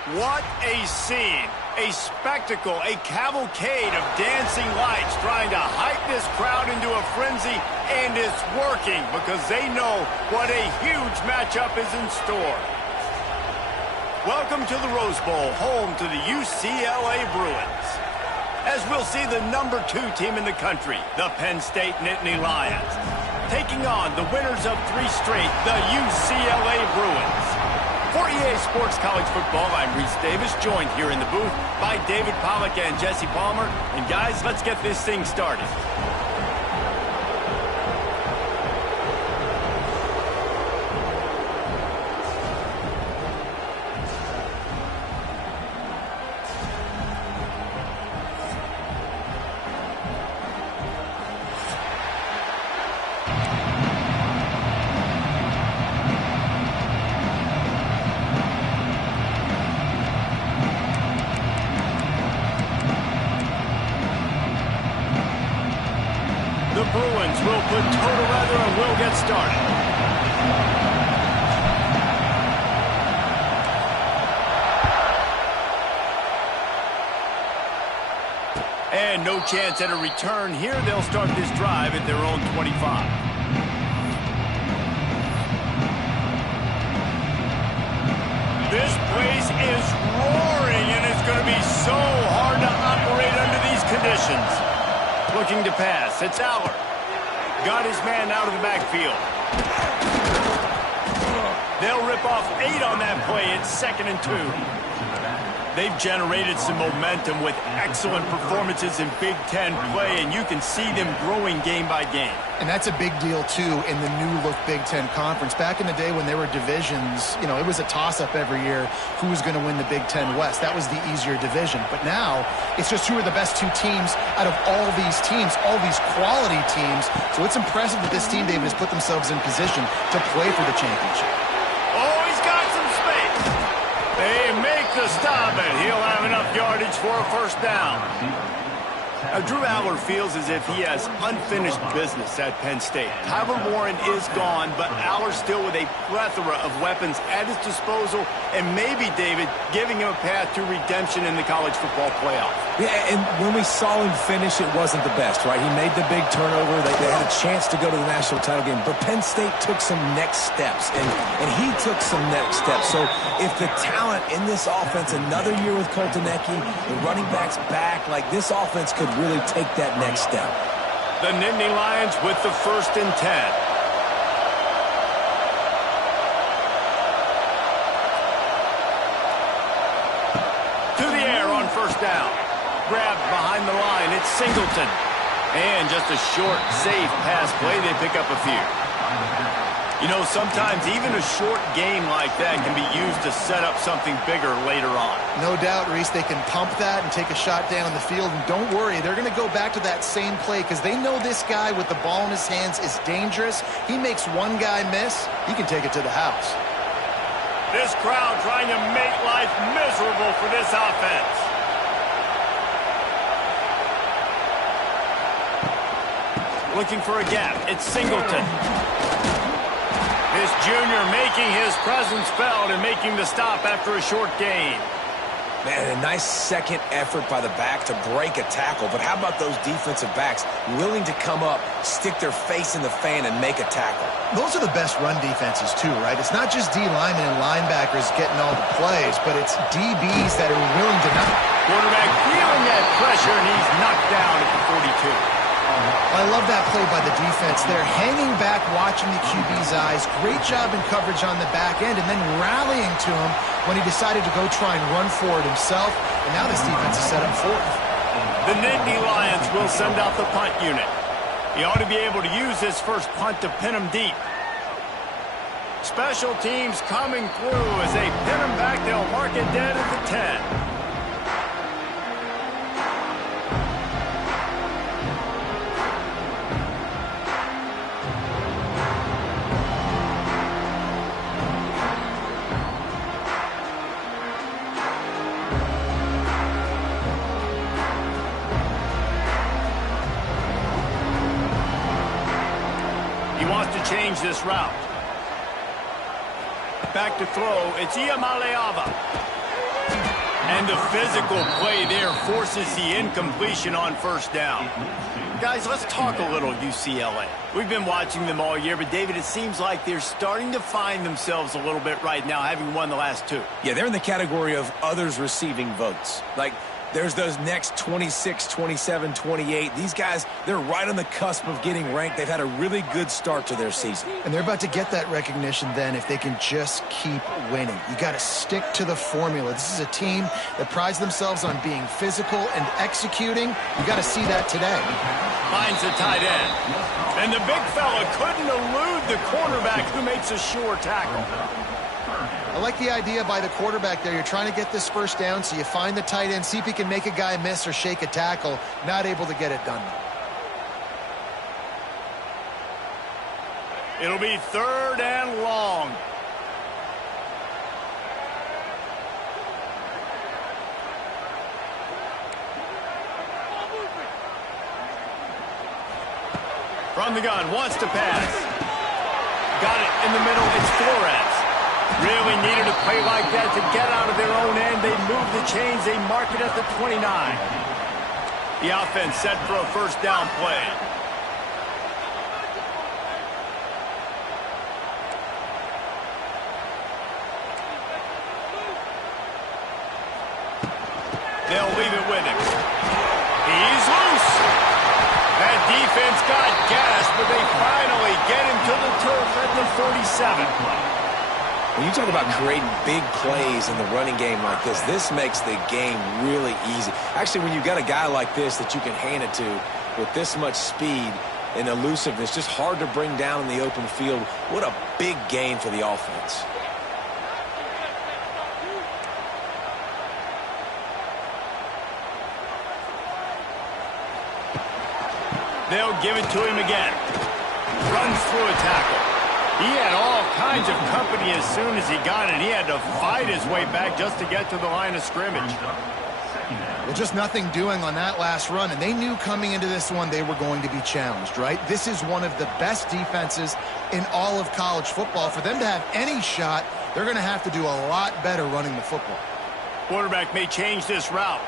What a scene, a spectacle, a cavalcade of dancing lights trying to hype this crowd into a frenzy, and it's working because they know what a huge matchup is in store. Welcome to the Rose Bowl, home to the UCLA Bruins. As we'll see the #2 team in the country, the Penn State Nittany Lions, taking on the winners of 3 straight, the UCLA Bruins. For EA Sports College Football, I'm Reese Davis, joined here in the booth by David Pollack and Jesse Palmer. And guys, let's get this thing started. The Bruins will put total leather and will get started. And no chance at a return here. They'll start this drive at their own 25. This place is roaring, and it's going to be so hard to operate under these conditions. Looking to pass. It's Aller. Got his man out of the backfield. They'll rip off 8 on that play. It's 2nd and 2. They've generated some momentum with excellent performances in Big Ten play, and you can see them growing game by game. And that's a big deal, too, in the new-look Big Ten Conference. Back in the day when there were divisions, you know, it was a toss-up every year who was going to win the Big Ten West. That was the easier division. But now, it's just who are the best 2 teams out of all these teams, all these quality teams. So it's impressive that this team, David, has put themselves in position to play for the championship. Oh, he's got some space. They make the stop, and he'll have enough yardage for a first down. Now, Drew Aller feels as if he has unfinished business at Penn State. Tyler Warren is gone, but Aller still with a plethora of weapons at his disposal, and maybe, David, giving him a path to redemption in the college football playoff. Yeah, and when we saw him finish, it wasn't the best, right? He made the big turnover. They had a chance to go to the national title game, but Penn State took some next steps, and he took some next steps. So if the talent in this offense, another year with Coltonecki, the running backs back, like this offense could really take that next step. The Nittany Lions with the 1st and 10. To the air on first down. Grabbed behind the line. It's Singleton. And just a short, safe pass play. They pick up a few. You know, sometimes even a short game like that can be used to set up something bigger later on. No doubt, Reese, they can pump that and take a shot down the field. And don't worry, they're going to go back to that same play because they know this guy with the ball in his hands is dangerous. He makes one guy miss, he can take it to the house. This crowd trying to make life miserable for this offense. Looking for a gap. It's Singleton. This junior making his presence felt and making the stop after a short gain. Man, a nice second effort by the back to break a tackle. But how about those defensive backs willing to come up, stick their face in the fan, and make a tackle? Those are the best run defenses, too, right? It's not just D linemen and linebackers getting all the plays, but it's DBs that are willing to not. Quarterback feeling that pressure, and he's knocked down at the 42. I love that play by the defense. They're hanging back, watching the QB's eyes. Great job in coverage on the back end, and then rallying to him when he decided to go try and run for it himself. And now this defense is set up 4th. The Nittany Lions will send out the punt unit. He ought to be able to use his first punt to pin him deep. Special teams coming through as they pin him back. They'll mark it dead at the 10. Wants to change this route. Back to throw. It's Iamaleava. And the physical play there forces the incompletion on first down. Guys, let's talk a little UCLA. We've been watching them all year, but David, it seems like they're starting to find themselves a little bit right now, having won the last two. Yeah, they're in the category of others receiving votes. Like, there's those next 26, 27, 28. These guys, they're right on the cusp of getting ranked. They've had a really good start to their season. And they're about to get that recognition then if they can just keep winning. You got to stick to the formula. This is a team that prides themselves on being physical and executing. You got to see that today. Finds the tight end. And the big fella couldn't elude the cornerback who makes a sure tackle. I like the idea by the quarterback there. You're trying to get this first down, so you find the tight end, see if he can make a guy miss or shake a tackle. Not able to get it done. It'll be 3rd and long. From the gun, wants to pass. Got it in the middle, it's Flores. Really needed a play like that to get out of their own end. They move the chains, they mark it at the 29. The offense set for a first down play. They'll leave it with him. He's loose. That defense got gas, but they finally get him to the turf at the 47. When you talk about creating big plays in the running game like this makes the game really easy. Actually, when you've got a guy like this that you can hand it to with this much speed and elusiveness, just hard to bring down in the open field. What a big gain for the offense. They'll give it to him again. Runs through a tackle. He had all kinds of company as soon as he got it. He had to fight his way back just to get to the line of scrimmage. Well, just nothing doing on that last run, and they knew coming into this one they were going to be challenged, right? This is one of the best defenses in all of college football. For them to have any shot, they're going to have to do a lot better running the football. Quarterback may change this route.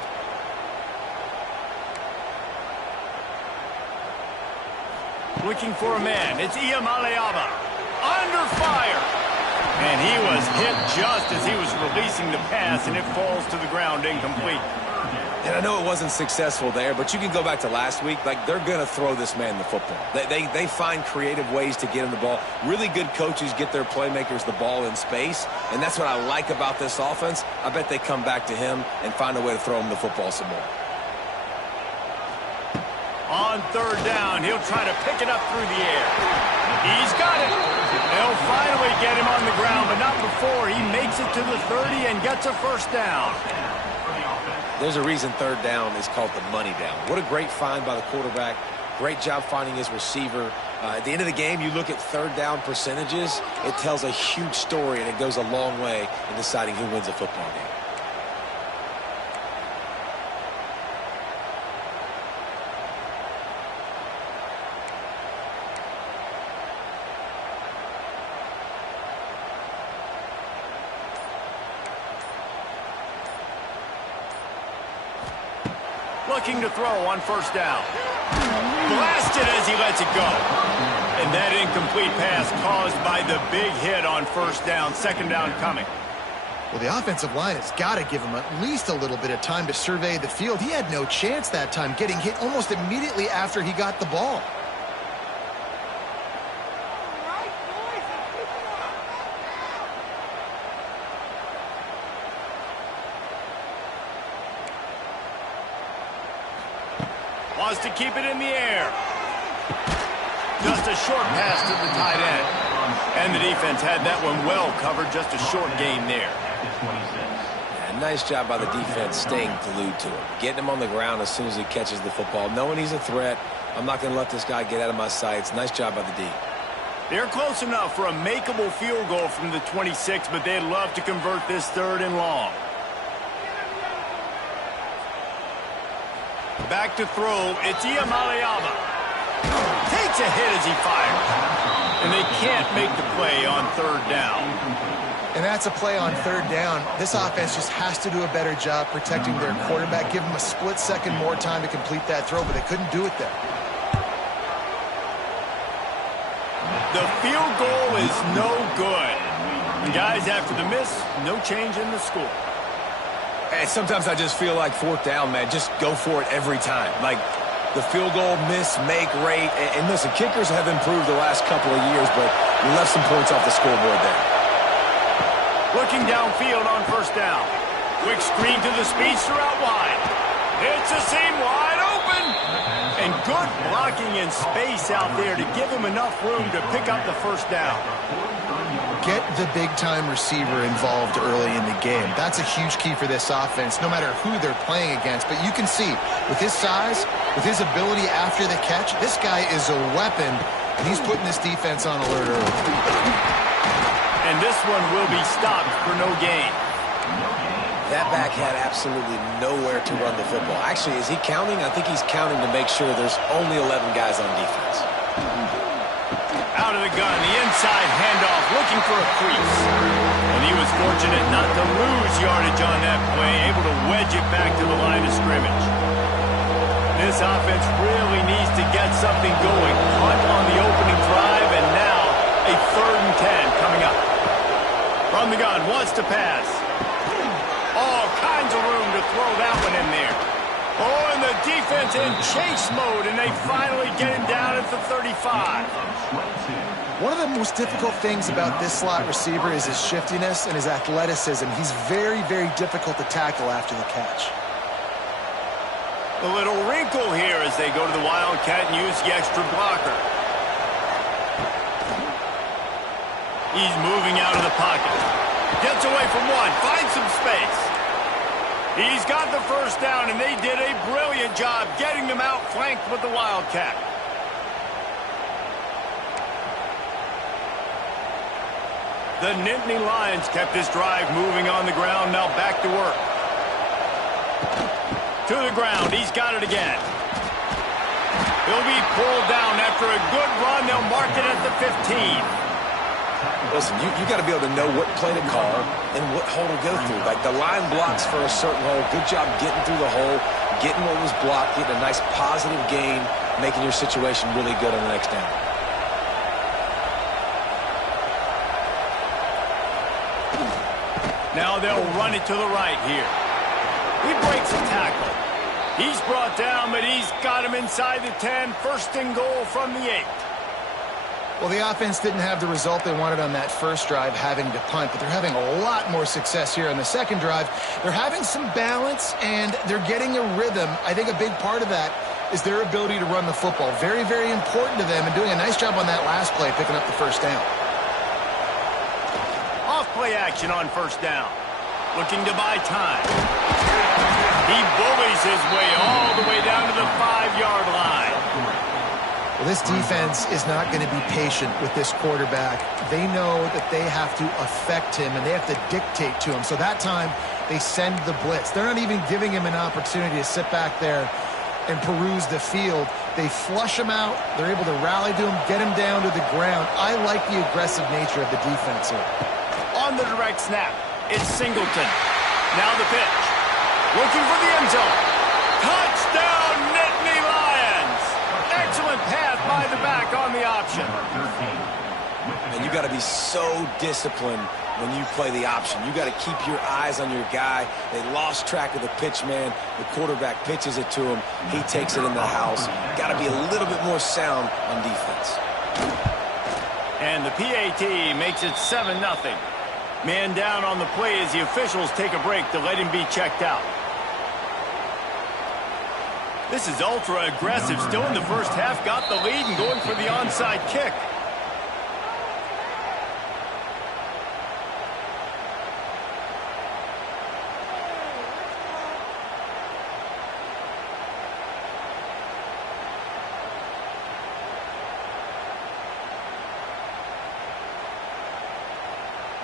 Looking for a man. It's Iamaleava. Under fire. And he was hit just as he was releasing the pass, and it falls to the ground incomplete. And I know it wasn't successful there, but you can go back to last week. Like, they're going to throw this man the football. They find creative ways to get him the ball. Really good coaches get their playmakers the ball in space, and that's what I like about this offense. I bet they come back to him and find a way to throw him the football some more. On 3rd down, he'll try to pick it up through the air. He's got it. They'll finally get him on the ground, but not before he makes it to the 30 and gets a first down. There's a reason 3rd down is called the money down. What a great find by the quarterback. Great job finding his receiver. At the end of the game, you look at 3rd down percentages. It tells a huge story, and it goes a long way in deciding who wins a football game. Looking to throw on 1st down. Blasted as he lets it go. And that incomplete pass caused by the big hit on 1st down. 2nd down coming. Well, the offensive line has got to give him at least a little bit of time to survey the field. He had no chance that time, getting hit almost immediately after he got the ball. Wants to keep it in the air. Just a short pass to the tight end. And the defense had that one well covered. Just a short gain there. Yeah, nice job by the defense staying glued to him. Getting him on the ground as soon as he catches the football. Knowing he's a threat. I'm not going to let this guy get out of my sights. Nice job by the D. They're close enough for a makeable field goal from the 26, but they'd love to convert this 3rd and long. Back to throw, it's Iamaleava. Takes a hit as he fires. And they can't make the play on 3rd down. And that's a play on third down. This offense just has to do a better job protecting their quarterback, give him a split second more time to complete that throw, but they couldn't do it there. The field goal is no good. Guys, after the miss, no change in the score. And sometimes I just feel like fourth down, man, just go for it every time. Like the field goal miss, make rate. And listen, kickers have improved the last couple of years, but we left some points off the scoreboard there. Looking downfield on first down. Quick screen to the speedster out wide. It's a seam wide open. And good blocking in space out there to give him enough room to pick up the first down. Get the big-time receiver involved early in the game. That's a huge key for this offense, no matter who they're playing against. But you can see, with his size, with his ability after the catch, this guy is a weapon, and he's putting this defense on alert early. And this one will be stopped for no gain. That back had absolutely nowhere to run the football. Actually, is he counting? I think he's counting to make sure there's only 11 guys on defense. Out of the gun, the inside handoff, looking for a crease. And he was fortunate not to lose yardage on that play, able to wedge it back to the line of scrimmage. This offense really needs to get something going. Punt on the opening drive, and now a 3rd and 10 coming up. From the gun, wants to pass. All kinds of room to throw that one in there. Oh, and the defense in chase mode, and they finally get him down at the 35. One of the most difficult things about this slot receiver is his shiftiness and his athleticism. He's very, very difficult to tackle after the catch. A little wrinkle here as they go to the Wildcat and use the extra blocker. He's moving out of the pocket. Gets away from one, finds some space. He's got the first down, and they did a brilliant job getting them out flanked with the Wildcat. The Nittany Lions kept this drive moving on the ground, now back to work. To the ground, he's got it again. He'll be pulled down after a good run. They'll mark it at the 15. Listen, you got to be able to know what play to call and what hole to go through. Like the line blocks for a certain hole. Good job getting through the hole, getting what was blocked, getting a nice positive gain, making your situation really good on the next down. Now they'll run it to the right here. He breaks a tackle. He's brought down, but he's got him inside the 10. 1st and goal from the 8. Well, the offense didn't have the result they wanted on that first drive, having to punt, but they're having a lot more success here on the second drive. They're having some balance, and they're getting a rhythm. I think a big part of that is their ability to run the football. Very, very important to them, and doing a nice job on that last play, picking up the first down. Off-play action on first down. Looking to buy time. He bullies his way all the way down to the 5-yard line. Well, this defense is not going to be patient with this quarterback. They know that they have to affect him, and they have to dictate to him. So that time, they send the blitz. They're not even giving him an opportunity to sit back there and peruse the field. They flush him out. They're able to rally to him, get him down to the ground. I like the aggressive nature of the defense here. On the direct snap, it's Singleton. Now the pitch. Looking for the end zone. Touchdown, Nittany Lions! Excellent pass by the back on the option. And you got to be so disciplined when you play the option. You got to keep your eyes on your guy. They lost track of the pitch man. The quarterback pitches it to him. He takes it in the house. Got to be a little bit more sound on defense. And the PAT makes it 7-0. Man down on the play as the officials take a break to let him be checked out. This is ultra aggressive. Still in the first half, got the lead and going for the onside kick.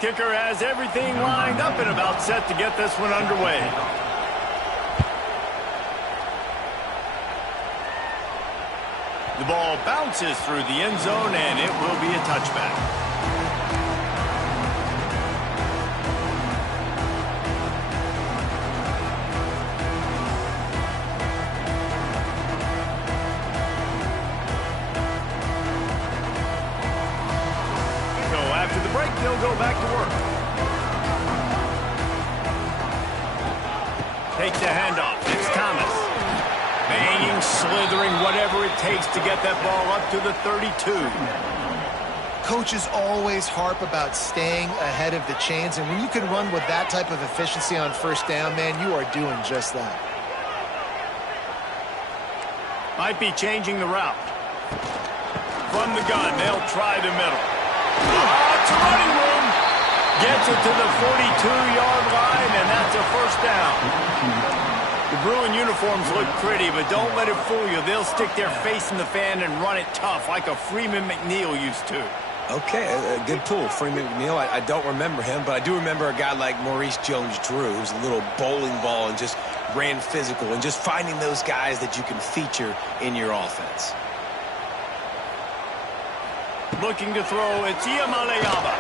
Kicker has everything lined up and about set to get this one underway. The ball bounces through the end zone, and it will be a touchback. slithering whatever it takes to get that ball up to the 32. Coaches always harp about staying ahead of the chains, and when you can run with that type of efficiency on first down, man, you are doing just that. Might be changing the route. From the gun, they'll try the middle. It's a running room. Gets it to the 42-yard line, and that's a first down. The Bruin uniforms look pretty, but don't let it fool you. They'll stick their face in the fan and run it tough like a Freeman McNeil used to. Okay, a good pull. Freeman McNeil, I don't remember him, but I do remember a guy like Maurice Jones-Drew, who's a little bowling ball and just ran physical, and just finding those guys that you can feature in your offense. Looking to throw, it's Iamaleava.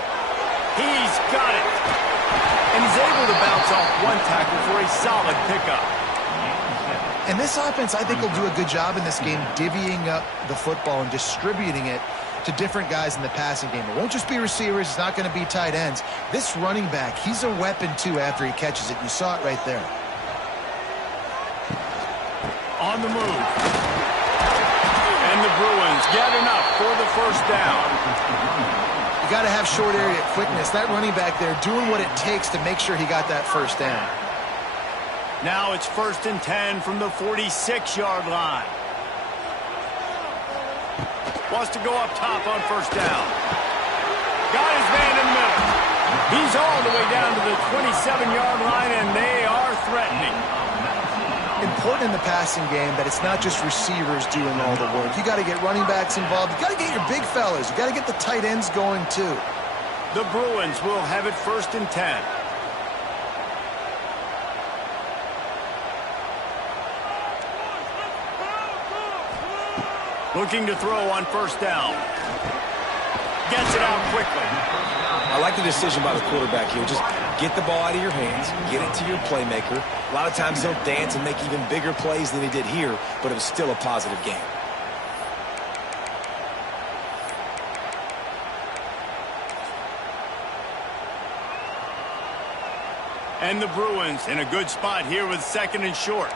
He's got it. And he's able to bounce off one tackle for a solid pickup. And this offense, I think, will do a good job in this game divvying up the football and distributing it to different guys in the passing game. It won't just be receivers. It's not going to be tight ends. This running back, he's a weapon, too, after he catches it. You saw it right there. On the move. And the Bruins get enough for the first down. You got to have short area quickness. That running back there doing what it takes to make sure he got that first down. Now it's 1st and 10 from the 46-yard line. Wants to go up top on first down. Got his man in the middle. He's all the way down to the 27-yard line, and they are threatening. Important in the passing game that it's not just receivers doing all the work. You got to get running backs involved. You got to get your big fellas. You got to get the tight ends going too. The Bruins will have it 1st and 10. Looking to throw on first down. Gets it out quickly. I like the decision by the quarterback here. Just get the ball out of your hands, get it to your playmaker. A lot of times he'll dance and make even bigger plays than he did here, but it was still a positive game. And the Bruins in a good spot here with 2nd and short.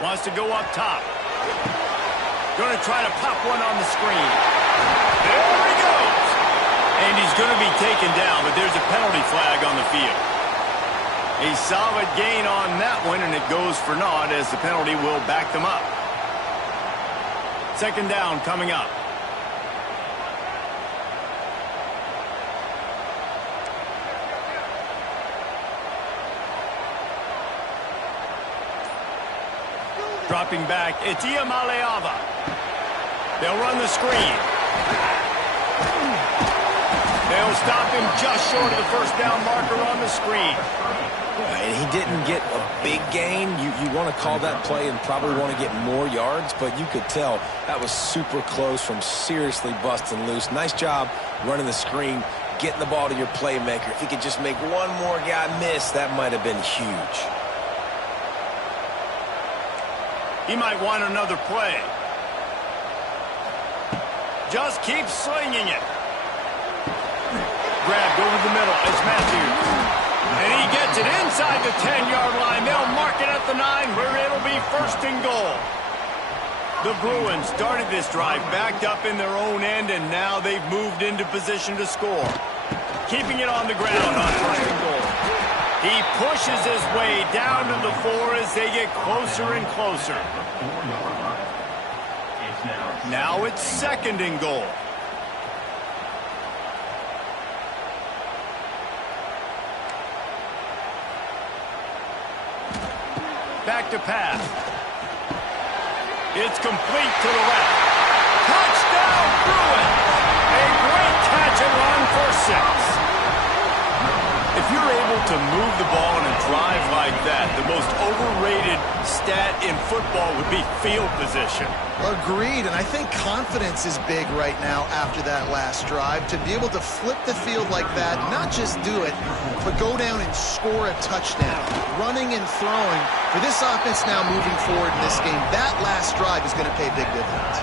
Wants to go up top. Going to try to pop one on the screen. There he goes. And he's going to be taken down, but there's a penalty flag on the field. A solid gain on that one, and it goes for naught as the penalty will back them up. 2nd down coming up. Dropping back, it's Iamaleava. They'll run the screen. They'll stop him just short of the first down marker on the screen. And he didn't get a big gain. You want to call that play and probably want to get more yards, but you could tell that was super close from seriously busting loose. Nice job running the screen, getting the ball to your playmaker. If he could just make one more guy miss, that might have been huge. He might want another play. Just keep slinging it. Grabbed over the middle. It's Matthews. And he gets it inside the 10-yard line. They'll mark it at the 9 where it'll be 1st and goal. The Bruins started this drive backed up in their own end, and now they've moved into position to score. Keeping it on the ground on 1st and goal. He pushes his way down to the 4 as they get closer and closer. Now it's 2nd and goal. Back to pass. It's complete to the left. Touchdown, Bruins! A great catch and run for 6. If you're able to move the ball in a drive like that, the most overrated stat in football would be field position. Agreed, and I think confidence is big right now after that last drive. To be able to flip the field like that, not just do it, but go down and score a touchdown. Running and throwing. For this offense now moving forward in this game, that last drive is going to pay big dividends.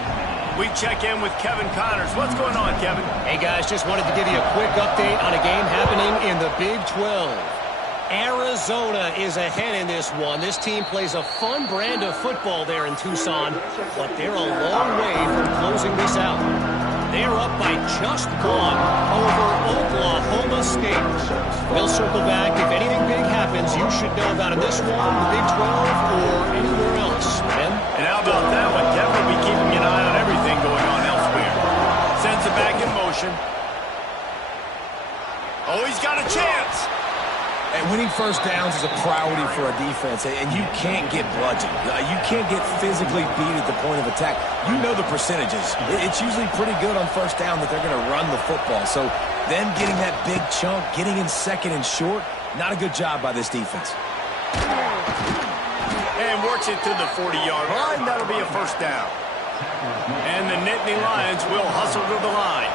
We check in with Kevin Connors. What's going on, Kevin? Hey, guys, just wanted to give you a quick update on a game happening in the Big 12. Arizona is ahead in this one. This team plays a fun brand of football there in Tucson, but they're a long way from closing this out. They're up by just one over Oklahoma State. We'll circle back. If anything big happens, you should know about in this one, the Big 12, or anywhere else. Ben? And how about that one? Kevin will be keeping an eye on everything going on elsewhere. Sends it back in motion. Oh, he's got a chance. And winning first downs is a priority for a defense, and you can't get bludgeoned. You can't get physically beat at the point of attack. You know the percentages. It's usually pretty good on first down that they're going to run the football. So them getting that big chunk, getting in second and short, not a good job by this defense. And works it to the 40-yard line. That'll be a first down. And the Nittany Lions will hustle to the line.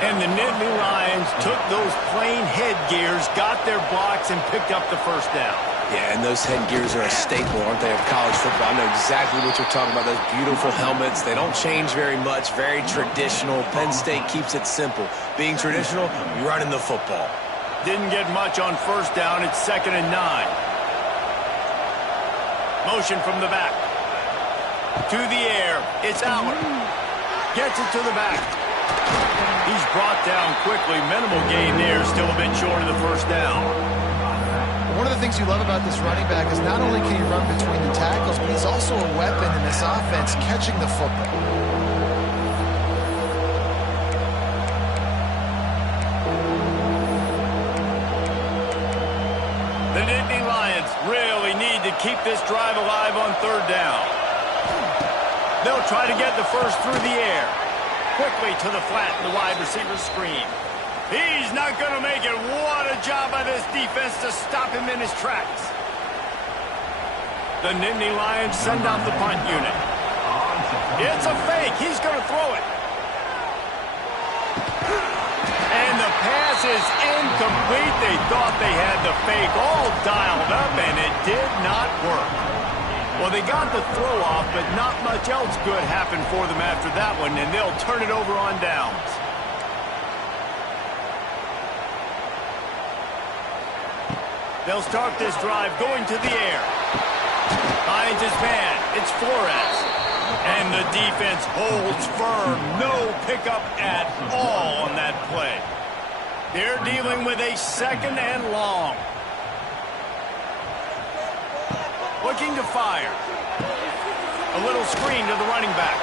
And the Nittany Lions took those plain headgears, got their blocks, and picked up the first down. Yeah, and those headgears are a staple, aren't they, of college football? I know exactly what you're talking about, those beautiful helmets. They don't change very much, very traditional. Penn State keeps it simple. Being traditional, running the football. Didn't get much on first down. It's 2nd and 9. Motion from the back. To the air. It's Aller. Gets it to the back. He's brought down quickly. Minimal gain there. Still a bit short of the first down. One of the things you love about this running back is not only can he run between the tackles, but he's also a weapon in this offense catching the football. The Nittany Lions really need to keep this drive alive on third down. They'll try to get the first through the air. Quickly to the flat, the wide receiver screen. He's not going to make it. What a job by this defense to stop him in his tracks. The Nittany Lions send out the punt unit. It's a fake. He's going to throw it. And the pass is incomplete. They thought they had the fake all dialed up, and it did not work. Well, they got the throw off, but not much else good happened for them after that one, and they'll turn it over on downs. They'll start this drive going to the air. Finds his man. It's Flores. And the defense holds firm. No pickup at all on that play. They're dealing with a 2nd and long. Looking to fire. A little screen to the running back.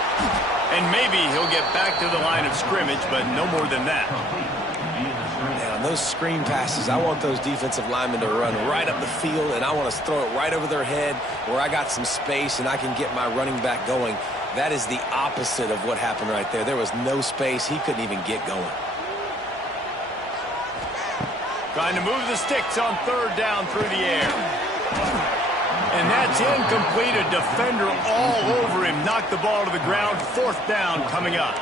And maybe he'll get back to the line of scrimmage, but no more than that. Man, on those screen passes, I want those defensive linemen to run right up the field, and I want to throw it right over their head where I got some space and I can get my running back going. That is the opposite of what happened right there. There was no space. He couldn't even get going. Trying to move the sticks on third down through the air. And that's incomplete. A defender all over him. Knocked the ball to the ground. 4th down coming up.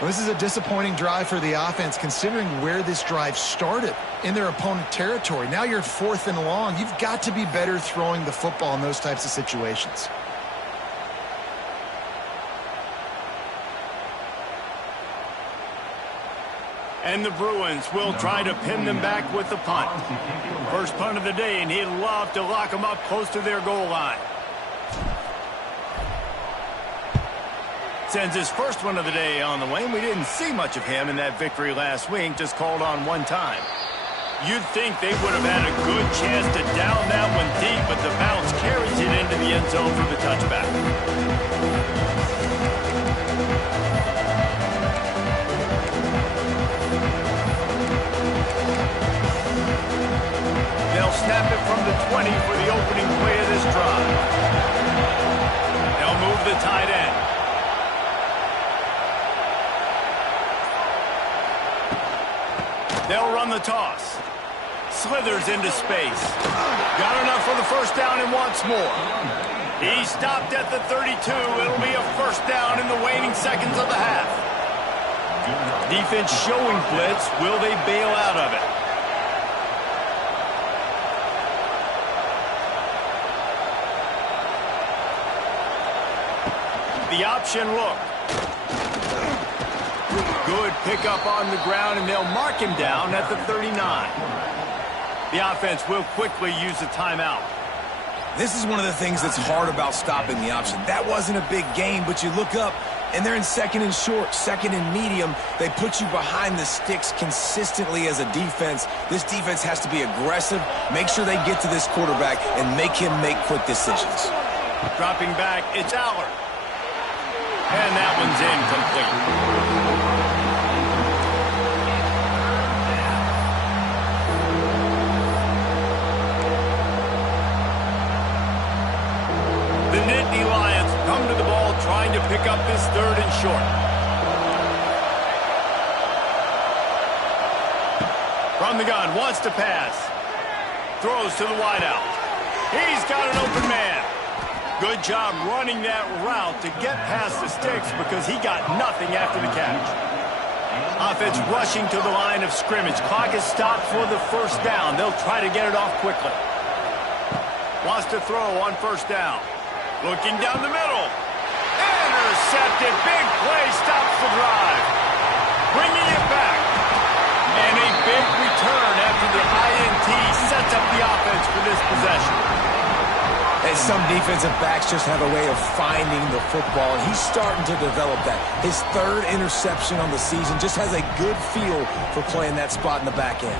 Well, this is a disappointing drive for the offense, considering where this drive started in their opponent territory. Now you're 4th and long. You've got to be better throwing the football in those types of situations. And the Bruins will try to pin them back with the punt. First punt of the day, and he'd love to lock them up close to their goal line. Sends his first one of the day on the way. We didn't see much of him in that victory last week, just called on one time. You'd think they would have had a good chance to down that one deep, but the bounce carries it into the end zone for the touchback. They'll snap it from the 20 for the opening play of this drive. They'll move the tight end. They'll run the toss. Slithers into space. Got enough for the first down and wants more. He stopped at the 32. It'll be a first down in the waning seconds of the half. Defense showing blitz. Will they bail out of it? The option look. Good pickup on the ground, and they'll mark him down at the 39. The offense will quickly use the timeout. This is one of the things that's hard about stopping the option. That wasn't a big gain, but you look up, and they're in second and short, second and medium. They put you behind the sticks consistently as a defense. This defense has to be aggressive, make sure they get to this quarterback, and make him make quick decisions. Dropping back, it's Aller. And that one's incomplete. The Nittany Lions come to the ball trying to pick up this third and short. From the gun, wants to pass. Throws to the wideout. He's got an open man. Good job running that route to get past the sticks because he got nothing after the catch. Offense rushing to the line of scrimmage. Clock is stopped for the first down. They'll try to get it off quickly. Wants to throw on first down. Looking down the middle. Intercepted. Big play stops the drive. Bringing it back. And a big return after the INT sets up the offense for this possession. And some defensive backs just have a way of finding the football, and he's starting to develop that. His third interception on the season, just has a good feel for playing that spot in the back end.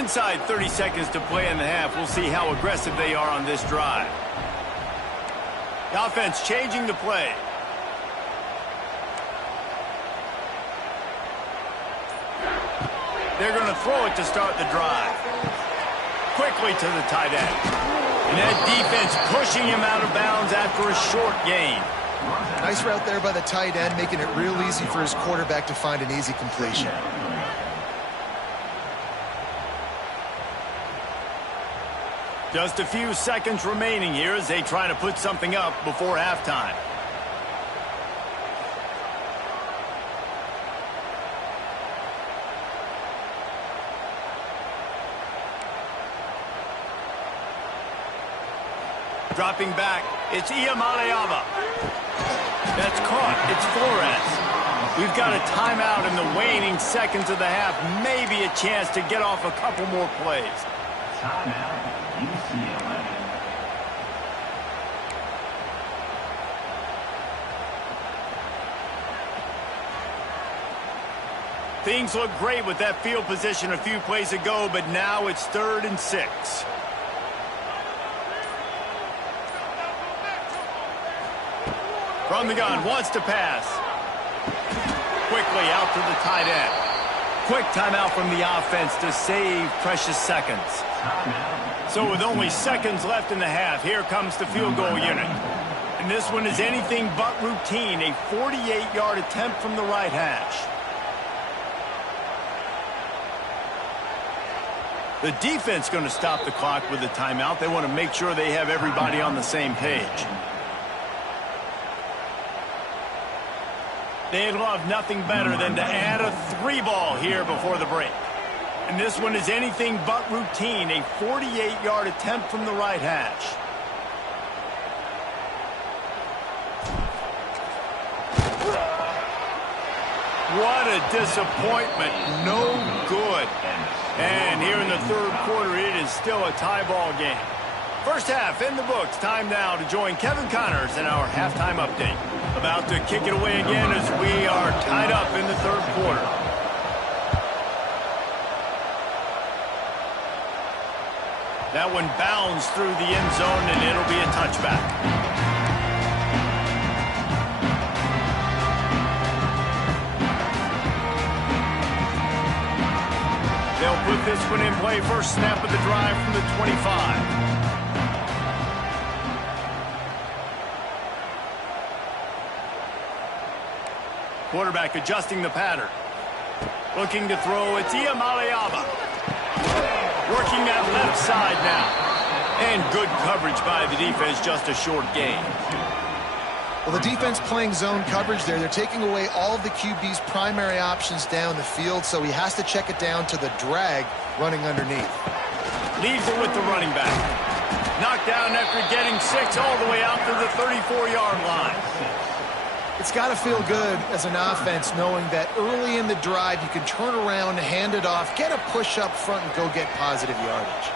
Inside 30 seconds to play in the half. We'll see how aggressive they are on this drive. The offense changing the play. They're going to throw it to start the drive. Quickly to the tight end. And that defense pushing him out of bounds after a short gain. Nice route there by the tight end, making it real easy for his quarterback to find an easy completion. Just a few seconds remaining here as they try to put something up before halftime. Dropping back, it's Iamaleava. That's caught, it's Flores. We've got a timeout in the waning seconds of the half. Maybe a chance to get off a couple more plays. Timeout, UCLA. Things look great with that field position a few plays ago, but now it's 3rd and 6. From the gun, wants to pass. Quickly out to the tight end. Quick timeout from the offense to save precious seconds. So with only seconds left in the half, here comes the field goal unit. And this one is anything but routine, a 48-yard attempt from the right hash. The defense going to stop the clock with the timeout. They want to make sure they have everybody on the same page. They'd love nothing better than to add a 3-ball here before the break. And this one is anything but routine, a 48-yard attempt from the right hash. What a disappointment. No good. And here in the 3rd quarter, it is still a tie ball game. First half in the books. Time now to join Kevin Connors in our halftime update. About to kick it away again as we are tied up in the 3rd quarter. That one bounds through the end zone, and it'll be a touchback. They'll put this one in play. First snap of the drive from the 25. Quarterback adjusting the pattern. Looking to throw, it's Iamaleava. Working that left side now. And good coverage by the defense, just a short gain. Well, the defense playing zone coverage there. They're taking away all of the QB's primary options down the field, so he has to check it down to the drag running underneath. Leaves it with the running back. Knocked down after getting 6 all the way out to the 34-yard line. It's got to feel good as an offense knowing that early in the drive you can turn around, hand it off, get a push up front, and go get positive yardage.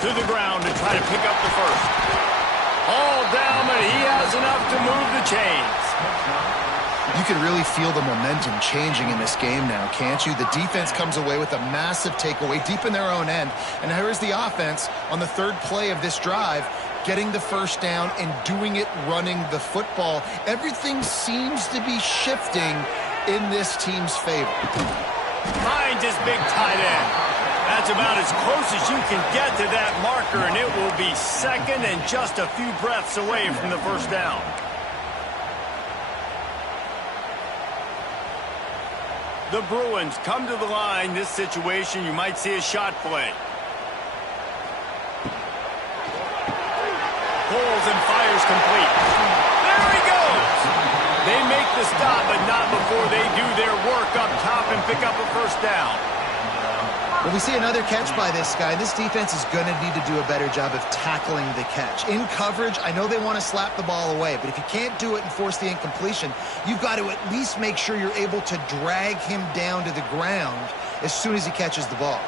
To the ground to try to pick up the first. All down, but he has enough to move the chains. You can really feel the momentum changing in this game now, can't you? The defense comes away with a massive takeaway deep in their own end. And here's the offense on the third play of this drive, getting the first down and doing it running the football. Everything seems to be shifting in this team's favor. Finds his big tight end. That's about as close as you can get to that marker, and it will be second and just a few breaths away from the first down. The Bruins come to the line. This situation, you might see a shot play. Pulls and fires complete. There he goes! They make the stop, but not before they do their work up top and pick up a first down. Well, we see another catch by this guy. This defense is going to need to do a better job of tackling the catch. In coverage, I know they want to slap the ball away, but if you can't do it and force the incompletion, you've got to at least make sure you're able to drag him down to the ground as soon as he catches the ball.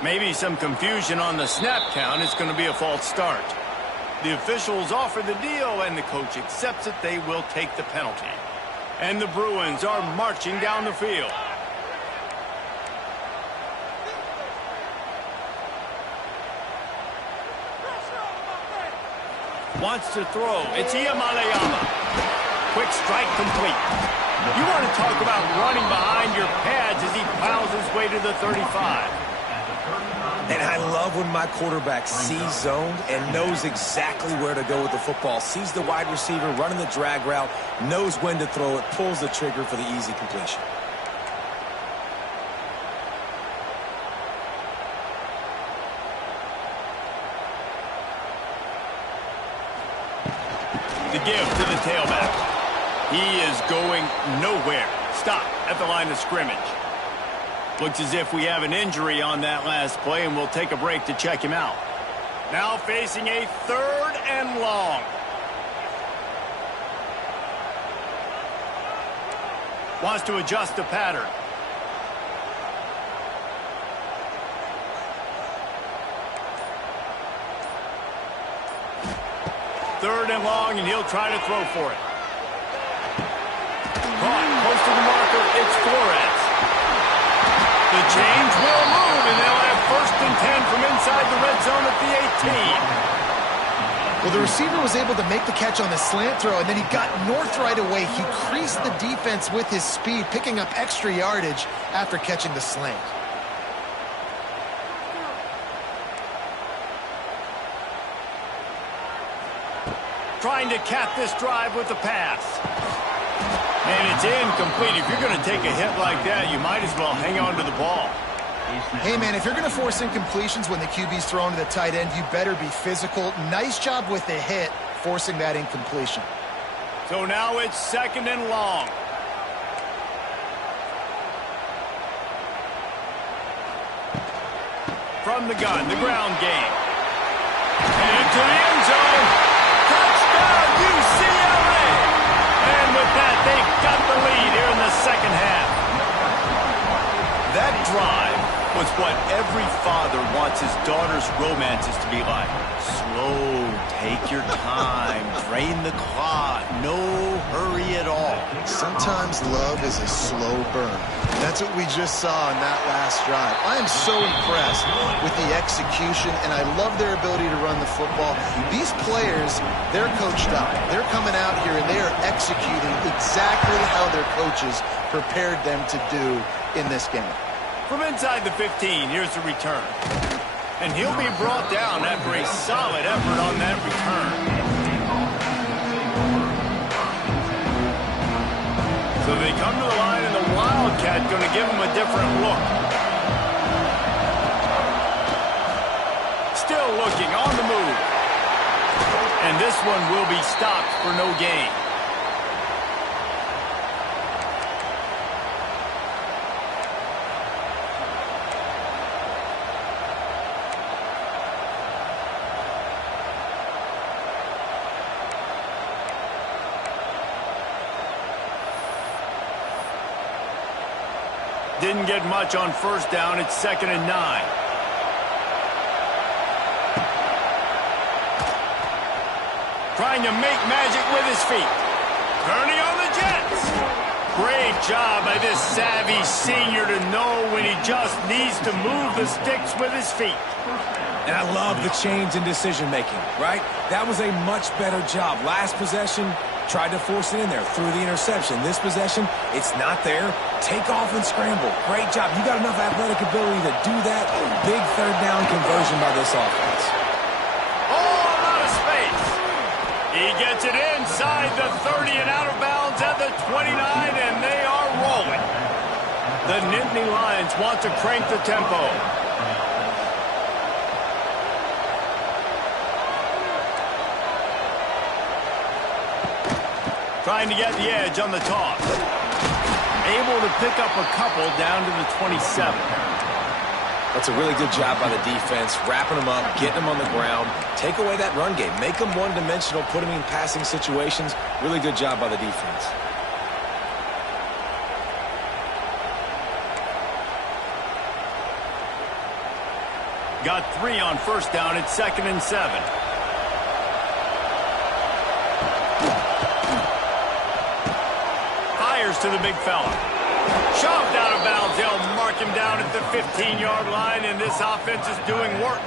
Maybe some confusion on the snap count. It's going to be a false start. The officials offer the deal, and the coach accepts it. They will take the penalty. And the Bruins are marching down the field. Wants to throw. It's Iamaleava. Quick strike complete. You want to talk about running behind your pads as he plows his way to the 35. And I love when my quarterback sees zone and knows exactly where to go with the football. Sees the wide receiver running the drag route, knows when to throw it, pulls the trigger for the easy completion. The give to the tailback. He is going nowhere. Stop at the line of scrimmage. Looks as if we have an injury on that last play, and we'll take a break to check him out. Now facing a 3rd and long. Wants to adjust the pattern. Third and long, and he'll try to throw for it. Caught, close to the marker, it's Flores. The chains will move, and they'll have 1st and 10 from inside the red zone at the 18. Well, the receiver was able to make the catch on the slant throw, and then he got north right away. He creased the defense with his speed, picking up extra yardage after catching the slant. Trying to cap this drive with the pass. And it's incomplete. If you're going to take a hit like that, you might as well hang on to the ball. Hey, man, if you're going to force incompletions when the QB's thrown to the tight end, you better be physical. Nice job with the hit, forcing that incompletion. So now it's 2nd and long. From the gun, the ground game. And into the end zone. Touchdown, UCLA! And with that, they've got the lead here in the 2nd half. That drive was what every father wants his daughter's romances to be like. Slow, take your time, drain the clock, no hurry at all. Sometimes love is a slow burn. That's what we just saw in that last drive. I am so impressed with the execution, and I love their ability to run the football. These players, they're coached up. They're coming out here, and they are executing exactly how their coaches prepared them to do in this game. From inside the 15, here's the return. And he'll be brought down after a solid effort on that return. So they come to the line in the wild Wildcat going to give him a different look. Still looking on the move. And this one will be stopped for no gain. Didn't get much on first down. It's 2nd and 9. Trying to make magic with his feet. Turning on the Jets. Great job by this savvy senior to know when he just needs to move the sticks with his feet. And I love the change in decision-making, right? That was a much better job. Last possession, tried to force it in there through the interception. This possession, it's not there. Take off and scramble. Great job. You got enough athletic ability to do that. Big 3rd down conversion by this offense. Oh, a lot of space. He gets it inside the 30 and out of bounds at the 29, and they are rolling. The Nittany Lions want to crank the tempo. Trying to get the edge on the toss. Able to pick up a couple down to the 27. That's a really good job by the defense, wrapping them up, getting them on the ground. Take away that run game. Make them one-dimensional, put them in passing situations. Really good job by the defense. Got 3 on first down. It's 2nd and 7. To the big fella. Shoved out of bounds. They'll mark him down at the 15-yard line, and this offense is doing work.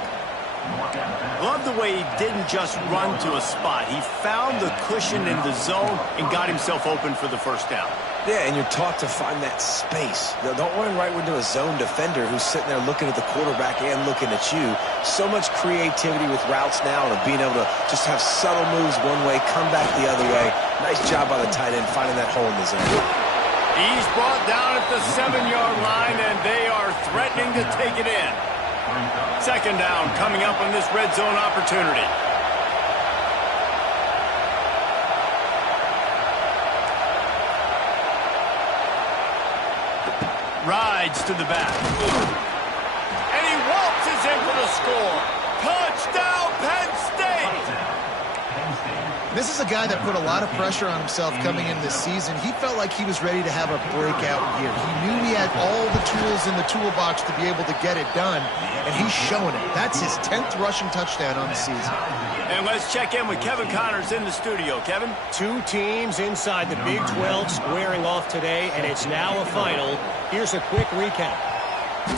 Love the way he didn't just run to a spot. He found the cushion in the zone and got himself open for the first down. Yeah, and you're taught to find that space. Don't run right into a zone defender who's sitting there looking at the quarterback and looking at you. So much creativity with routes now and being able to just have subtle moves one way, come back the other way. Nice job by the tight end finding that hole in the zone. He's brought down at the 7-yard line, and they are threatening to take it in. 2nd down coming up on this red zone opportunity. Rides to the back. And he waltzes in for the score. Touchdown, Penn State! This is a guy that put a lot of pressure on himself coming in this season. He felt like he was ready to have a breakout year. He knew he had all the tools in the toolbox to be able to get it done, and he's showing it. That's his 10th rushing touchdown on the season. And let's check in with Kevin Connors in the studio. Kevin? 2 teams inside the Big 12 squaring off today, and it's now a final. Here's a quick recap.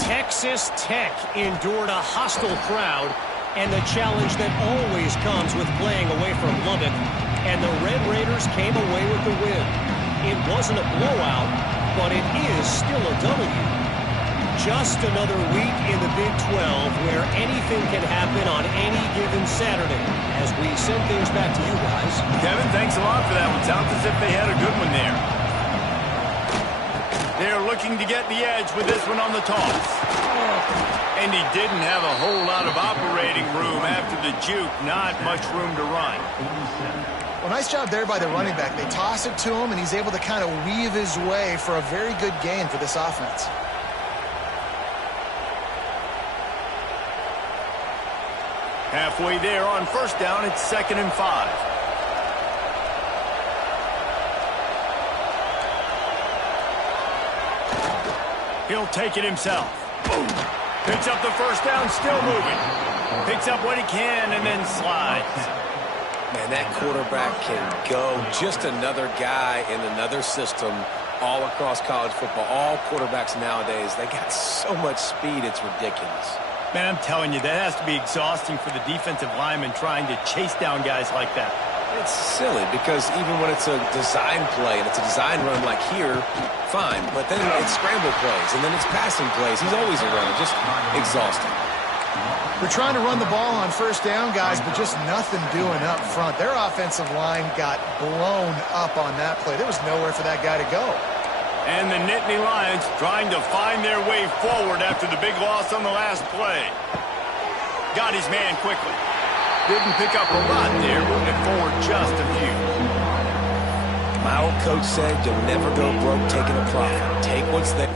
Texas Tech endured a hostile crowd and the challenge that always comes with playing away from Lubbock, and the Red Raiders came away with the win. It wasn't a blowout, but it is still a W. Just another week in the Big 12 where anything can happen on any given Saturday. As we send things back to you guys. Kevin, thanks a lot for that one. Sounds as if they had a good one there. They're looking to get the edge with this one on the toss. And he didn't have a whole lot of operating room after the juke. Not much room to run. Well, nice job there by the running back. They toss it to him, and he's able to kind of weave his way for a very good gain for this offense. Halfway there on first down, it's 2nd and 5. He'll take it himself. Picks up the first down, still moving. Picks up what he can and then slides. Man, that quarterback can go. Just another guy in another system all across college football. All quarterbacks nowadays, they got so much speed, it's ridiculous. Man, I'm telling you, that has to be exhausting for the defensive lineman trying to chase down guys like that. It's silly because even when it's a design play and it's a design run like here, fine. But then it's scramble plays and then it's passing plays. He's always a runner, just exhausting. They're trying to run the ball on first down, guys, but just nothing doing up front. Their offensive line got blown up on that play. There was nowhere for that guy to go. And the Nittany Lions trying to find their way forward after the big loss on the last play. Got his man quickly. Didn't pick up a lot there, moving it forward just a few. My old coach said you'll never go broke taking a profit. Take what's there.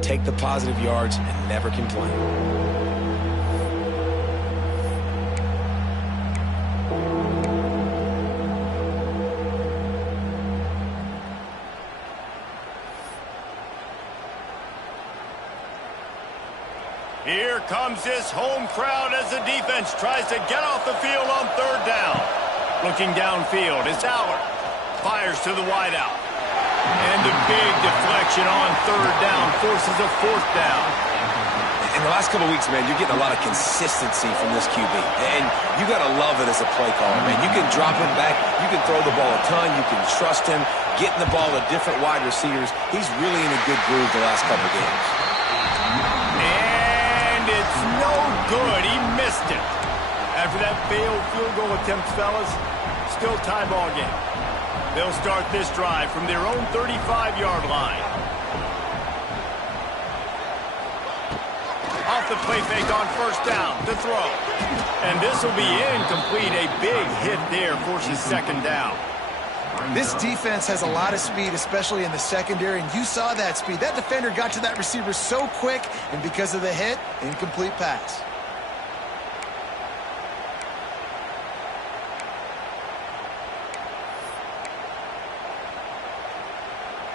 Take the positive yards and never complain. Here comes this home crowd as the defense tries to get off the field on third down. Looking downfield, it's Aller. Fires to the wideout. And a big deflection on third down forces a fourth down. In the last couple of weeks, man, you're getting a lot of consistency from this QB. And you got to love it as a play caller, man. You can drop him back. You can throw the ball a ton. You can trust him, getting the ball to different wide receivers. He's really in a good groove the last couple of games. And it's no good. He missed it. After that failed field goal attempt, fellas, still tie ball game. They'll start this drive from their own 35-yard line. Off the play fake on first down to throw. And this will be incomplete. A big hit there forces second down. This defense has a lot of speed, especially in the secondary, and you saw that speed. That defender got to that receiver so quick, and because of the hit, incomplete pass.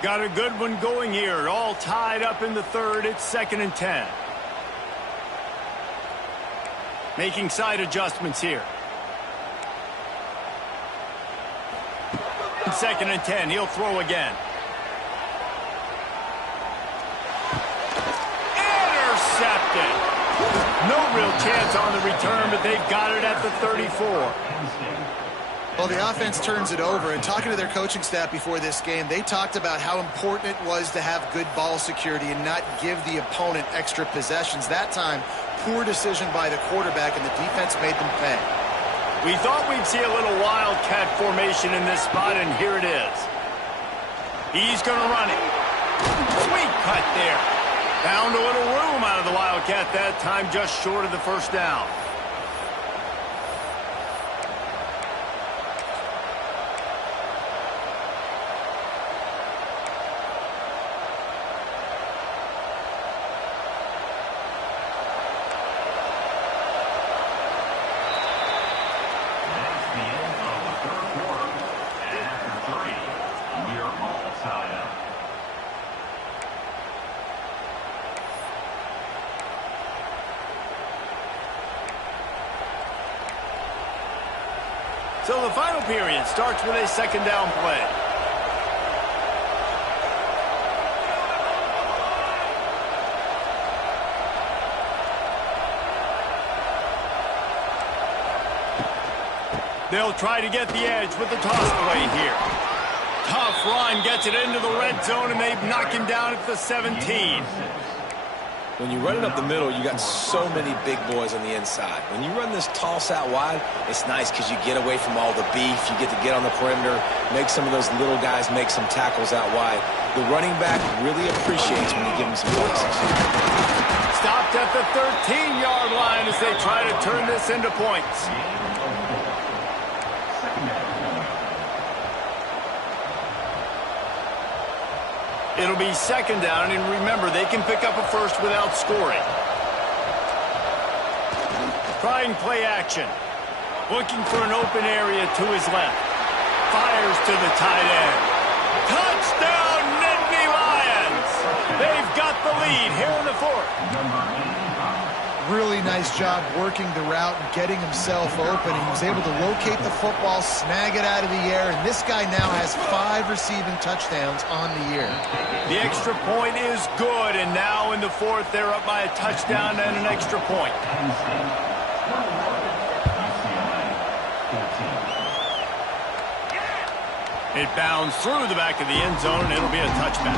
Got a good one going here. All tied up in the third. It's 2nd and 10. Making side adjustments here. 2nd and 10. He'll throw again. Intercepted. No real chance on the return, but they've got it at the 34. Well, the offense turns it over, and talking to their coaching staff before this game, they talked about how important it was to have good ball security and not give the opponent extra possessions. That time, poor decision by the quarterback, and the defense made them pay. We thought we'd see a little wildcat formation in this spot, and here it is. He's going to run it. Sweet cut there. Found a little room out of the wildcat that time, just short of the first down. So the final period starts with a second down play. They'll try to get the edge with the toss play here. Tough run, gets it into the red zone, and they knock him down at the 17. When you run it up the middle, you got so many big boys on the inside. When you run this toss out wide, it's nice because you get away from all the beef. You get to get on the perimeter, make some of those little guys make some tackles out wide. The running back really appreciates when you give him some places. Stopped at the 13-yard line as they try to turn this into points. It'll be second down, and remember, they can pick up a first without scoring. Trying play action. Looking for an open area to his left. Fires to the tight end. Touchdown, Nittany Lions! They've got the lead here in the fourth. Really nice job working the route and getting himself open. He was able to locate the football, snag it out of the air, and this guy now has 5 receiving touchdowns on the year. The extra point is good, and now in the fourth, they're up by a touchdown and an extra point. It bounds through the back of the end zone, and it'll be a touchback.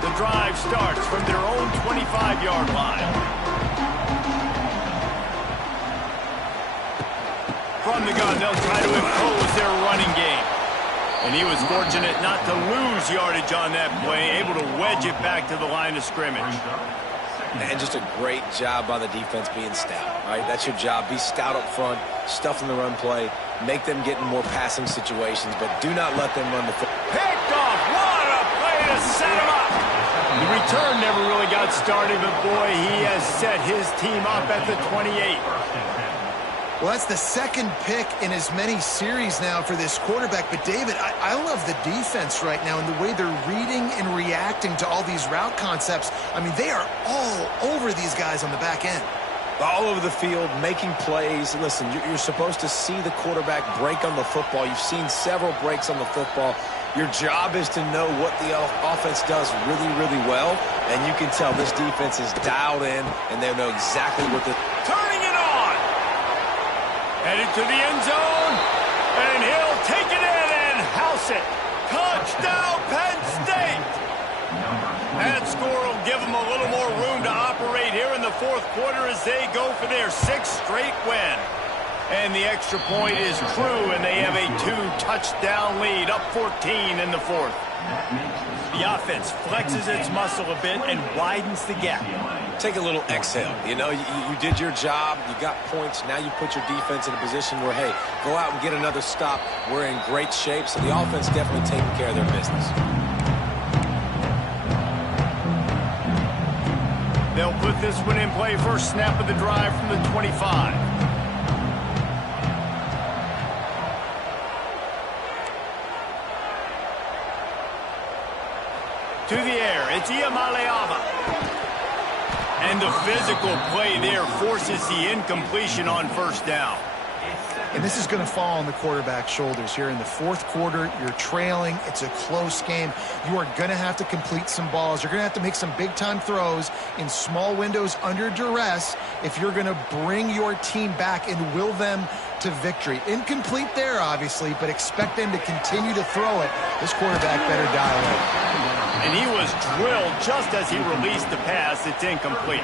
The drive starts from their own 25-yard line. From the gun, they'll try to impose their running game. And he was fortunate not to lose yardage on that play, able to wedge it back to the line of scrimmage. And just a great job by the defense being stout, right? That's your job. Be stout up front, stuff in the run play, make them get in more passing situations, but do not let them run the football. Picked off. What a play to set him up. The return never really got started, but boy, he has set his team up at the 28. Well, that's the second pick in as many series now for this quarterback. But, David, I love the defense right now and the way they're reading and reacting to all these route concepts. I mean, they are all over these guys on the back end. All over the field, making plays. Listen, you're supposed to see the quarterback break on the football. You've seen several breaks on the football. Your job is to know what the offense does really, really well. And you can tell this defense is dialed in, and they know exactly what the... Turning it on. Headed to the end zone, and he'll take it in and house it. Touchdown, Penn State! That score will give them a little more room to operate here in the fourth quarter as they go for their 6th straight win. And the extra point is true, and they have a 2-touchdown lead, up 14 in the fourth. The offense flexes its muscle a bit and widens the gap. Take a little exhale. You know, you did your job. You got points. Now you put your defense in a position where, hey, go out and get another stop. We're in great shape, so the offense definitely taking care of their business. They'll put this one in play first snap of the drive from the 25. To the air, it's Iamaleava. And the physical play there forces the incompletion on first down. And this is going to fall on the quarterback's shoulders here in the fourth quarter. You're trailing. It's a close game. You are going to have to complete some balls. You're going to have to make some big-time throws in small windows under duress if you're going to bring your team back and will them to victory. Incomplete there, obviously, but expect them to continue to throw it. This quarterback better dial in. And he was drilled just as he released the pass. It's incomplete.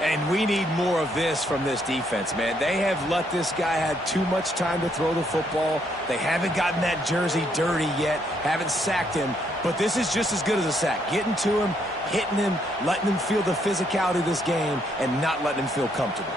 And we need more of this from this defense, man. They have let this guy have too much time to throw the football. They haven't gotten that jersey dirty yet, haven't sacked him. But this is just as good as a sack. Getting to him, hitting him, letting him feel the physicality of this game, and not letting him feel comfortable.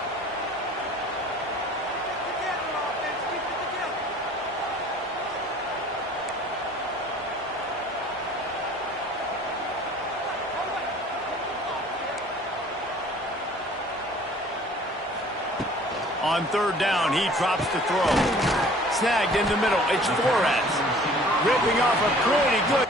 On third down, he drops the throw. Snagged in the middle. It's Flores. Ripping off a pretty good...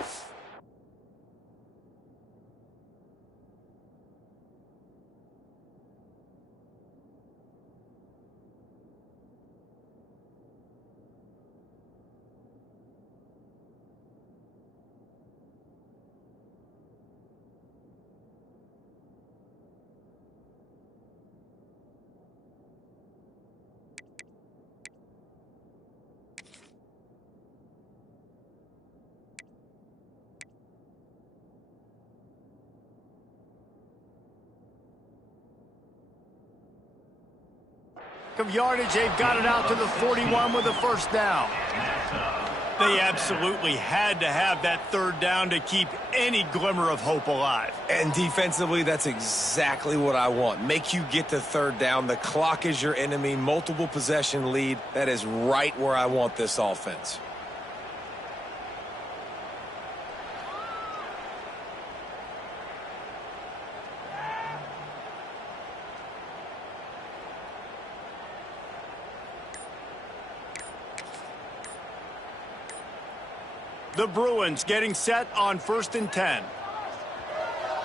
of yardage. They've got it out to the 41 with a first down. They absolutely had to have that third down to keep any glimmer of hope alive. And defensively, that's exactly what I want. Make you get to third down. The clock is your enemy. Multiple possession lead. That is right where I want this offense. The Bruins getting set on 1st and 10.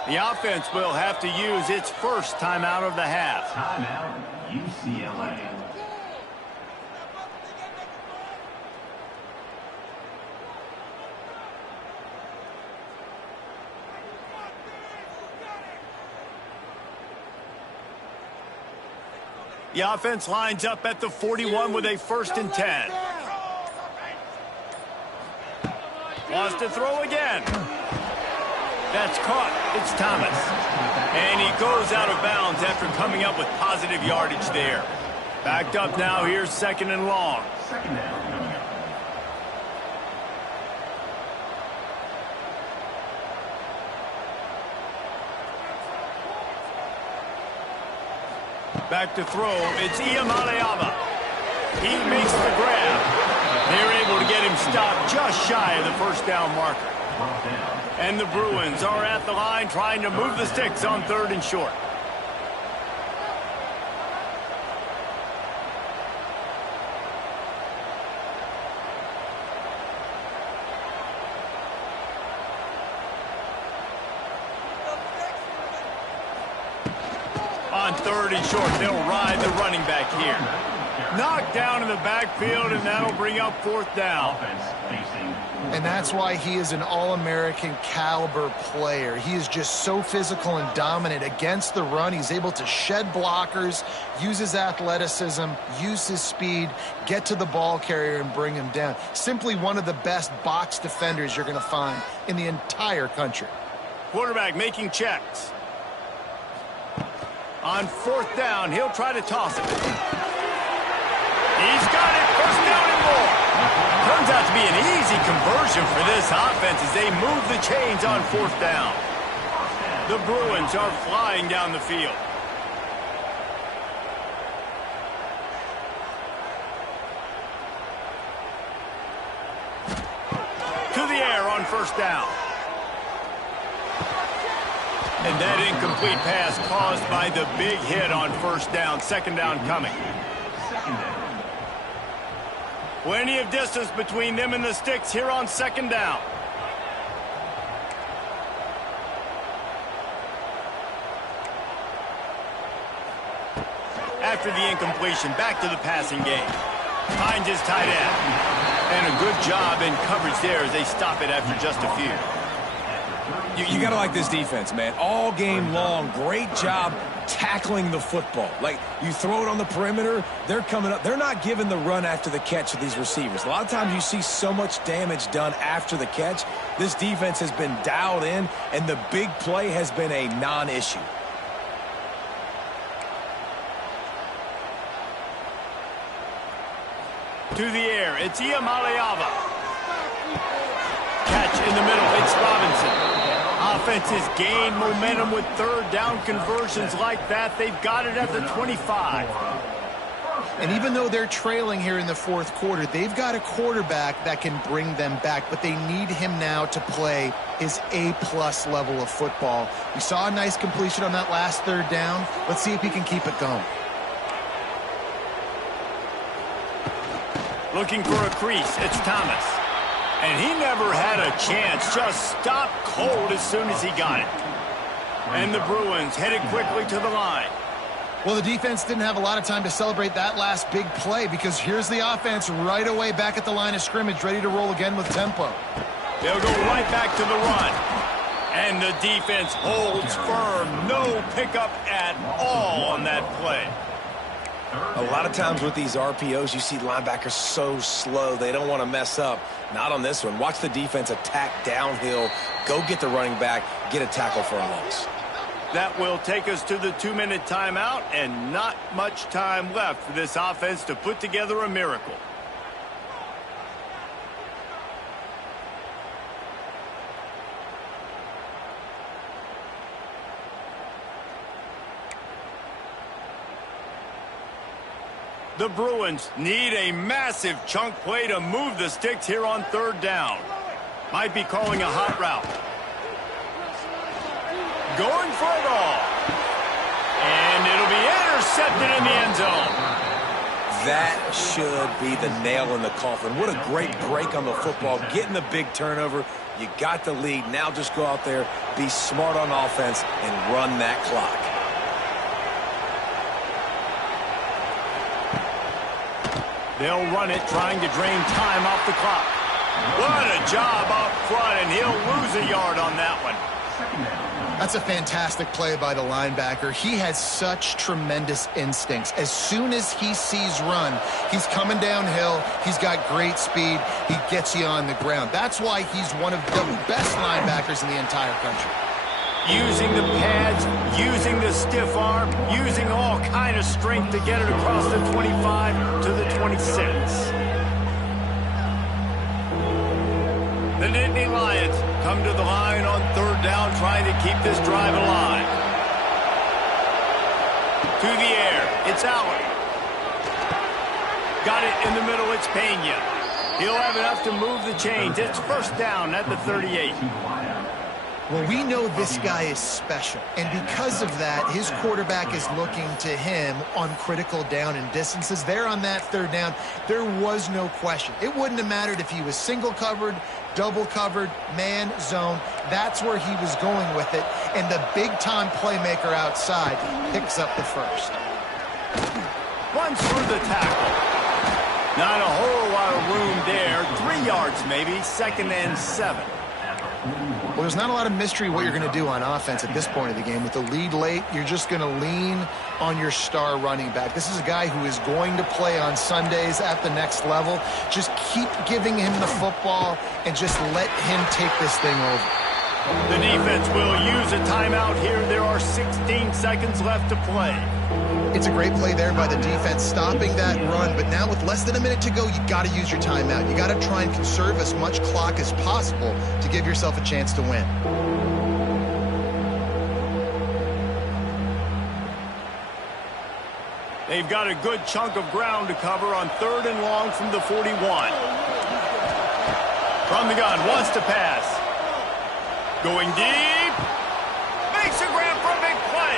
The offense will have to use its first timeout of the half. Timeout, UCLA. The offense lines up at the 41 with a 1st and 10. Wants to throw again. That's caught. It's Thomas. And he goes out of bounds after coming up with positive yardage there. Backed up now. Here's 2nd and long. Second down coming up. Back to throw. It's Iamaleava. He makes the grab. They're able to get him stopped just shy of the 1st down marker. And the Bruins are at the line trying to move the sticks on 3rd and short. On 3rd and short, they'll ride the running back here. Knocked down in the backfield, and that'll bring up 4th down. Offense facing. And that's why he is an All-American caliber player. He is just so physical and dominant against the run. He's able to shed blockers, use his athleticism, use his speed, get to the ball carrier and bring him down. Simply one of the best box defenders you're going to find in the entire country. Quarterback making checks. On 4th down, he'll try to toss it. He's got it. 1st down and more. Turns out to be an easy conversion for this offense as they move the chains on 4th down. The Bruins are flying down the field. To the air on 1st down. And that incomplete pass caused by the big hit on 1st down. 2nd down coming. Second down. Plenty of distance between them and the sticks here on 2nd down. After the incompletion, back to the passing game. Finds his tight end. And a good job in coverage there as they stop it after just a few. You got to like this defense, man. All game long, great job tackling the football. Like, you throw it on the perimeter, they're coming up. They're not giving the run after the catch to these receivers. A lot of times you see so much damage done after the catch. This defense has been dialed in, and the big play has been a non-issue. To the air, it's Iamaleava. Catch in the middle, it's Robinson. Offenses gain momentum with 3rd down conversions like that. They've got it at the 25. And even though they're trailing here in the 4th quarter, they've got a quarterback that can bring them back, but they need him now to play his A-plus level of football. We saw a nice completion on that last 3rd down. Let's see if he can keep it going. Looking for a crease, it's Thomas. And he never had a chance, just stopped cold as soon as he got it. And the Bruins headed quickly to the line. Well, the defense didn't have a lot of time to celebrate that last big play because here's the offense right away back at the line of scrimmage, ready to roll again with tempo. They'll go right back to the run. And the defense holds firm. No pickup at all on that play. A lot of times with these RPOs, you see linebackers so slow, they don't want to mess up. Not on this one. Watch the defense attack downhill, go get the running back, get a tackle for a loss. That will take us to the 2-minute timeout, and not much time left for this offense to put together a miracle. The Bruins need a massive chunk play to move the sticks here on 3rd down. Might be calling a hot route. Going for it all. And it'll be intercepted in the end zone. That should be the nail in the coffin. What a great break on the football. Getting the big turnover. You got the lead. Now just go out there, be smart on offense, and run that clock. They'll run it, trying to drain time off the clock. What a job up front, and he'll lose a yard on that one. That's a fantastic play by the linebacker. He has such tremendous instincts. As soon as he sees run, he's coming downhill. He's got great speed. He gets you on the ground. That's why he's one of the best linebackers in the entire country. Using the pads, using the stiff arm, using all kind of strength to get it across the 25 to the 26. The Nittany Lions come to the line on third down, trying to keep this drive alive. To the air, it's Allen. Got it in the middle, it's Pena. He'll have enough to move the chains. It's first down at the 38. Well, we know this guy is special, and because of that, his quarterback is looking to him on critical down and distances. There on that third down, there was no question. It wouldn't have mattered if he was single covered, double covered, man, zone. That's where he was going with it, and the big-time playmaker outside picks up the first. Runs through the tackle. Not a whole lot of room there. 3 yards maybe, 2nd and 7. Well, there's not a lot of mystery what you're going to do on offense at this point of the game. With the lead late, you're just going to lean on your star running back. This is a guy who is going to play on Sundays at the next level. Just keep giving him the football and just let him take this thing over. The defense will use a timeout here. There are 16 seconds left to play. It's a great play there by the defense, stopping that run. But now with less than a minute to go, you got to use your timeout. You got to try and conserve as much clock as possible to give yourself a chance to win. They've got a good chunk of ground to cover on 3rd and long from the 41. From the gun, wants to pass. Going deep. Makes a grab for a big play.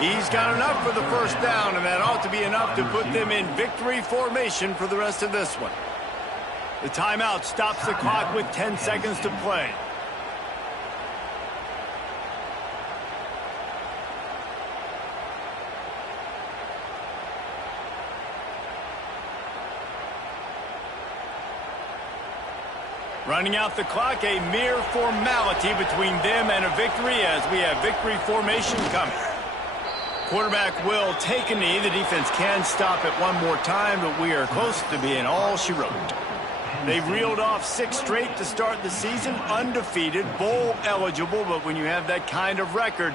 He's got enough for the first down, and that ought to be enough to put them in victory formation for the rest of this one. The timeout stops the clock with 10 seconds to play. Running out the clock, a mere formality between them and a victory as we have victory formation coming. Quarterback will take a knee. The defense can stop it one more time, but we are close to being all she wrote. They've reeled off 6 straight to start the season, undefeated, bowl eligible, but when you have that kind of record,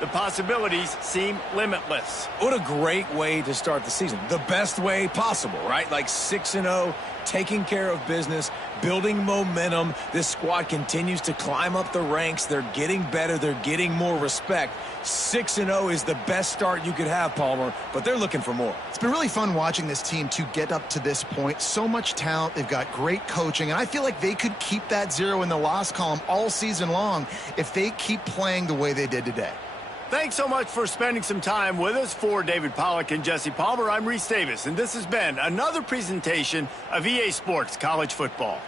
the possibilities seem limitless. What a great way to start the season. The best way possible, right? Like 6-0, taking care of business, building momentum. This squad continues to climb up the ranks. They're getting better. They're getting more respect. 6-0 is the best start you could have, Palmer, but they're looking for more. It's been really fun watching this team to get up to this point. So much talent. They've got great coaching, and I feel like they could keep that 0 in the loss column all season long if they keep playing the way they did today. Thanks so much for spending some time with us. For David Pollack and Jesse Palmer, I'm Reese Davis, and this has been another presentation of EA Sports College Football.